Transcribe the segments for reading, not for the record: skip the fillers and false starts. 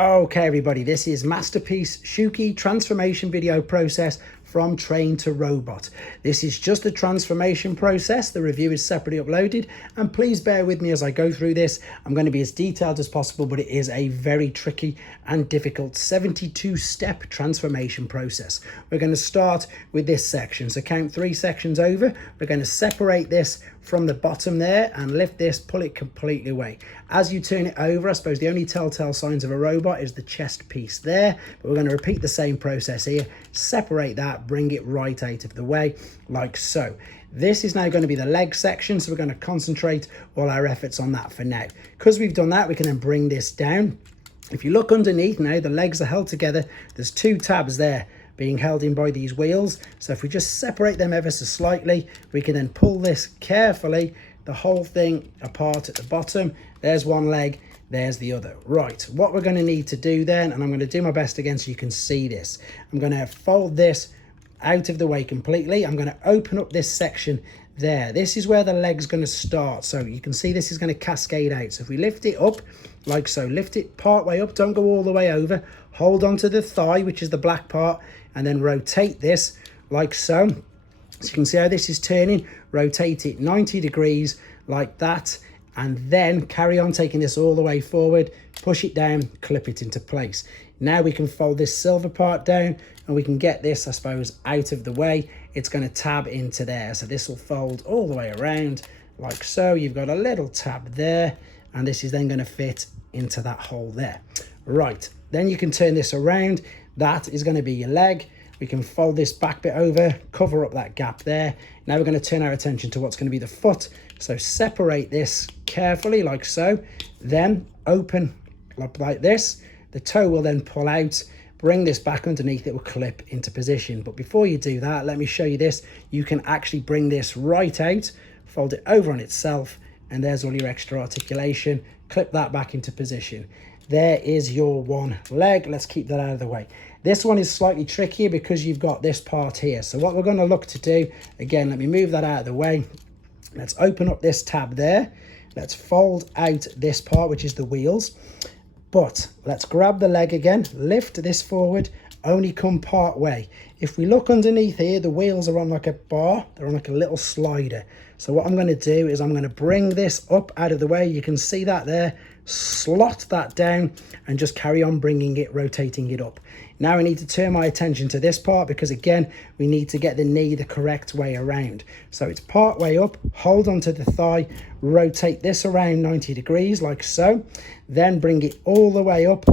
Okay everybody, this is Masterpiece Shouki transformation video process from train to robot. This is just the transformation process. The review is separately uploaded, and please bear with me as I go through this. I'm going to be as detailed as possible, but it is a very tricky and difficult 72-step transformation process. We're going to start with this section. So count 3 sections over. We're going to separate this from the bottom there and lift this, pull it completely away. As you turn it over, I suppose the only telltale signs of a robot is the chest piece there, but we're going to repeat the same process here. Separate that, bring it right out of the way like so. This is now going to be the leg section, so we're going to concentrate all our efforts on that for now. Because we've done that, we can then bring this down. If you look underneath now, the legs are held together. There's 2 tabs there being held in by these wheels. So if we just separate them ever so slightly, we can then pull this carefully, the whole thing apart at the bottom. There's one leg, there's the other. Right, what we're going to need to do then, and I'm going to do my best again so you can see this. I'm going to fold this out of the way completely. I'm going to open up this section there. This is where the leg's going to start. So you can see this is going to cascade out. So if we lift it up like so, lift it part way up, don't go all the way over. Hold on to the thigh, which is the black part, and then rotate this like so. So you can see how this is turning. Rotate it 90 degrees like that, and then carry on taking this all the way forward, push it down, clip it into place. Now we can fold this silver part down and we can get this, I suppose, out of the way. It's going to tab into there. So this will fold all the way around like so. You've got a little tab there, and this is then going to fit into that hole there. Right, then you can turn this around. That is going to be your leg. We can fold this back bit over, cover up that gap there. Now we're going to turn our attention to what's going to be the foot. So separate this carefully like so, then open up like this. The toe will then pull out, bring this back underneath, it will clip into position. But before you do that, let me show you this. You can actually bring this right out, fold it over on itself, and there's all your extra articulation. Clip that back into position. There is your one leg. Let's keep that out of the way. This one is slightly trickier because you've got this part here. So what we're going to look to do, again, let me move that out of the way. Let's open up this tab there. Let's fold out this part, which is the wheels. But let's grab the leg again, lift this forward, only come part way. If we look underneath here, the wheels are on like a bar, they're on like a little slider. So what I'm going to do is I'm going to bring this up out of the way. You can see that there, slot that down and just carry on bringing it, rotating it up. Now I need to turn my attention to this part because again, we need to get the knee the correct way around. So it's part way up, hold onto the thigh, rotate this around 90 degrees like so, then bring it all the way up,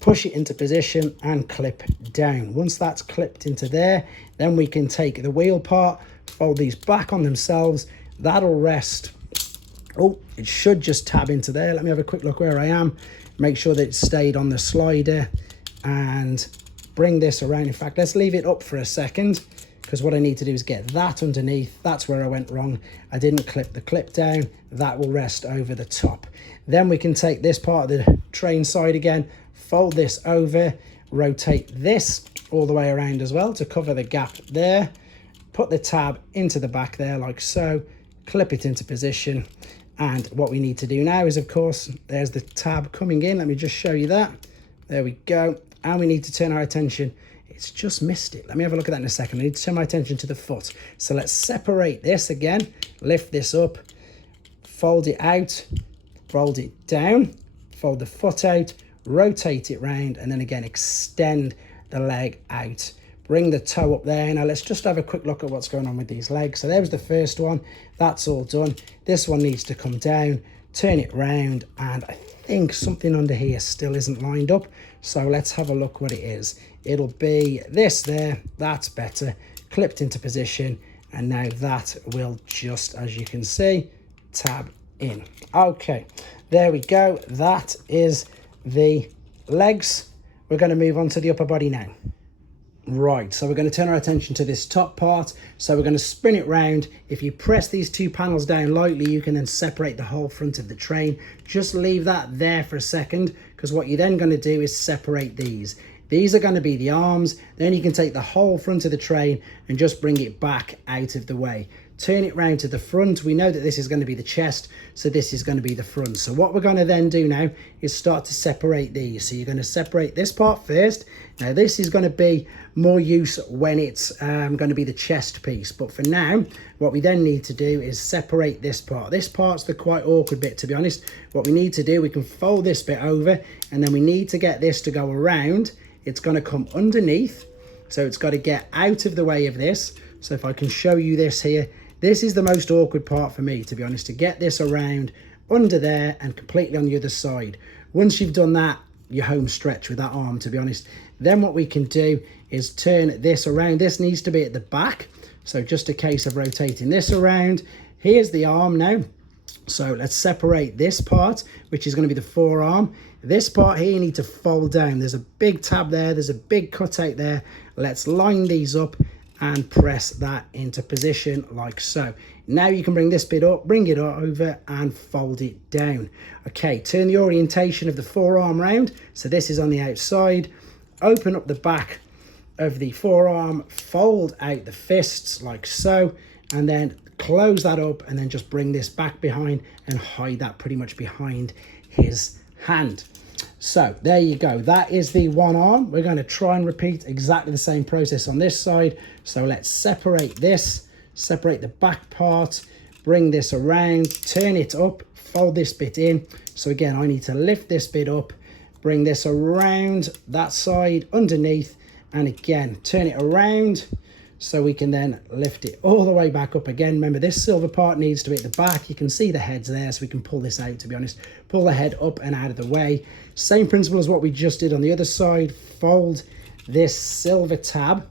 push it into position and clip down. Once that's clipped into there, then we can take the wheel part, fold these back on themselves. That'll rest. Oh, it should just tab into there. Let me have a quick look where I am. Make sure that it stayed on the slider and bring this around. In fact, let's leave it up for a second because what I need to do is get that underneath. That's where I went wrong. I didn't clip the clip down. That will rest over the top. Then we can take this part of the train side again, fold this over, rotate this all the way around as well to cover the gap there. Put the tab into the back there like so, clip it into position. And what we need to do now is, of course, there's the tab coming in. Let me just show you that. There we go. And we need to turn our attention. It's just missed it. Let me have a look at that in a second. I need to turn my attention to the foot. So let's separate this again, lift this up, fold it out, fold it down, fold the foot out, rotate it round, and then again, extend the leg out. Bring the toe up there. Now let's just have a quick look at what's going on with these legs. So there's the first one. That's all done. This one needs to come down, turn it round, and I think something under here still isn't lined up. So let's have a look what it is. It'll be this there. That's better. Clipped into position. And now that will just, as you can see, tab in. Okay, there we go. That is the legs. We're going to move on to the upper body now. Right, so we're going to turn our attention to this top part. So we're going to spin it round. If you press these 2 panels down lightly, you can then separate the whole front of the train. Just leave that there for a second, because what you're then going to do is separate these. These are going to be the arms. Then you can take the whole front of the train and just bring it back out of the way. turn it round to the front. We know that this is going to be the chest, so this is going to be the front. So what we're going to then do now is start to separate these. So you're going to separate this part first. Now this is going to be more use when it's going to be the chest piece, but for now what we then need to do is separate this part. This part's the quite awkward bit, to be honest. What we need to do, we can fold this bit over, and then we need to get this to go around. It's going to come underneath, so it's got to get out of the way of this. So if I can show you this here, this is the most awkward part for me, to be honest, to get this around under there and completely on the other side. Once you've done that, you're home stretch with that arm, to be honest. Then what we can do is turn this around. This needs to be at the back, so just a case of rotating this around. Here's the arm now. So let's separate this part, which is going to be the forearm. This part here you need to fold down. There's a big tab there, there's a big cutout there. Let's line these up and press that into position like so. Now you can bring this bit up, bring it over and fold it down. Okay, turn the orientation of the forearm round. So this is on the outside. Open up the back of the forearm, fold out the fists like so, and then close that up, and then just bring this back behind and hide that pretty much behind his hand. So there you go, that is the one arm. We're going to try and repeat exactly the same process on this side. So let's separate this, separate the back part, bring this around, turn it up, fold this bit in. So again, I need to lift this bit up, bring this around that side underneath, and again turn it around so we can then lift it all the way back up again. Remember, this silver part needs to be at the back. You can see the heads there, so we can pull this out, to be honest. Pull the head up and out of the way. Same principle as what we just did on the other side. Fold this silver tab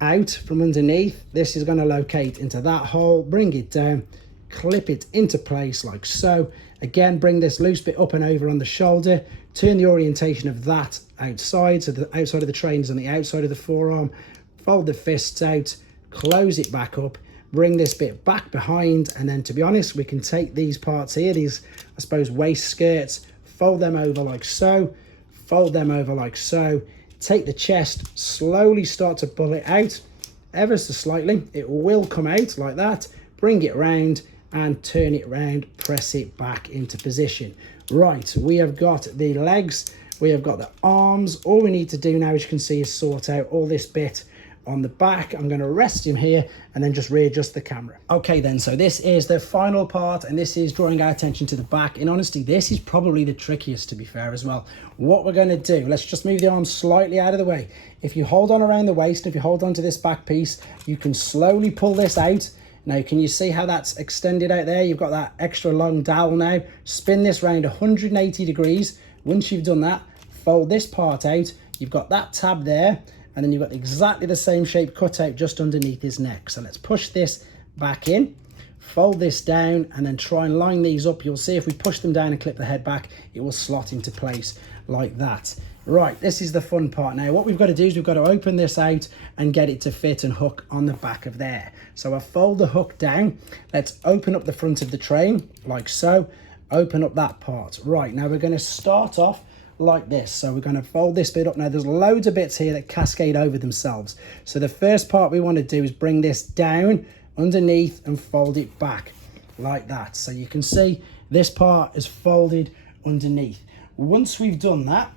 out from underneath. This is going to locate into that hole. Bring it down, clip it into place like so. Again, bring this loose bit up and over on the shoulder. Turn the orientation of that outside, so the outside of the train is on the outside of the forearm. Fold the fists out, close it back up, bring this bit back behind, and then, to be honest, we can take these parts here, these, I suppose, waist skirts, fold them over like so, fold them over like so, take the chest, slowly start to pull it out, ever so slightly. It will come out like that. Bring it round and turn it round, press it back into position. Right, we have got the legs, we have got the arms. All we need to do now, as you can see, is sort out all this bit on the back. I'm going to rest him here and then just readjust the camera. Okay then, so this is the final part, and this is drawing our attention to the back. In honesty, this is probably the trickiest, to be fair, as well. What we're going to do, let's just move the arms slightly out of the way. If you hold on around the waist, if you hold on to this back piece, you can slowly pull this out. Now, can you see how that's extended out there? You've got that extra long dowel now. Spin this round 180 degrees. Once you've done that, fold this part out. You've got that tab there, and then you've got exactly the same shape cut out just underneath his neck. So let's push this back in, fold this down, and then try and line these up. You'll see if we push them down and clip the head back, it will slot into place like that. Right, this is the fun part now. What we've got to do is we've got to open this out and get it to fit and hook on the back of there. So I fold the hook down. Let's open up the front of the train like so. Open up that part. Right, now we're going to start off like this. So we're going to fold this bit up. Now there's loads of bits here that cascade over themselves. So the first part we want to do is bring this down underneath and fold it back like that. So you can see this part is folded underneath. Once we've done that,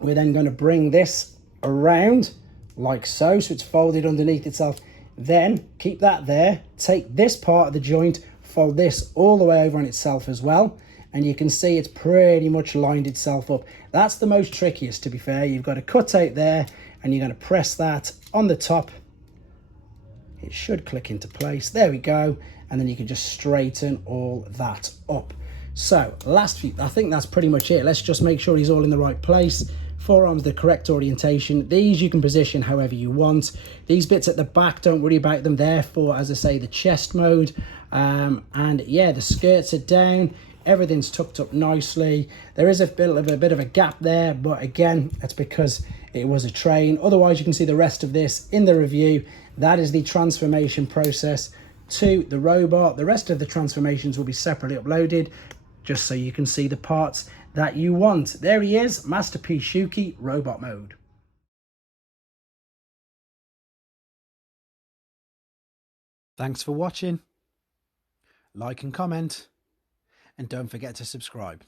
we're then going to bring this around like so. So it's folded underneath itself. Then keep that there. Take this part of the joint, fold this all the way over on itself as well. And you can see it's pretty much lined itself up. That's the most trickiest, to be fair. You've got to cut out there, and you're going to press that on the top. It should click into place. There we go. And then you can just straighten all that up. So last few, I think that's pretty much it. Let's just make sure he's all in the right place. Forearms the correct orientation. These you can position however you want. These bits at the back, don't worry about them. Therefore, as I say, the chest mode. And yeah, the skirts are down. Everything's tucked up nicely. There is a bit of a gap there, but again, that's because it was a train. Otherwise, you can see the rest of this in the review. That is the transformation process to the robot. The rest of the transformations will be separately uploaded, just so you can see the parts that you want. There he is, Masterpiece Shouki, robot mode. Thanks for watching. Like and comment, and don't forget to subscribe.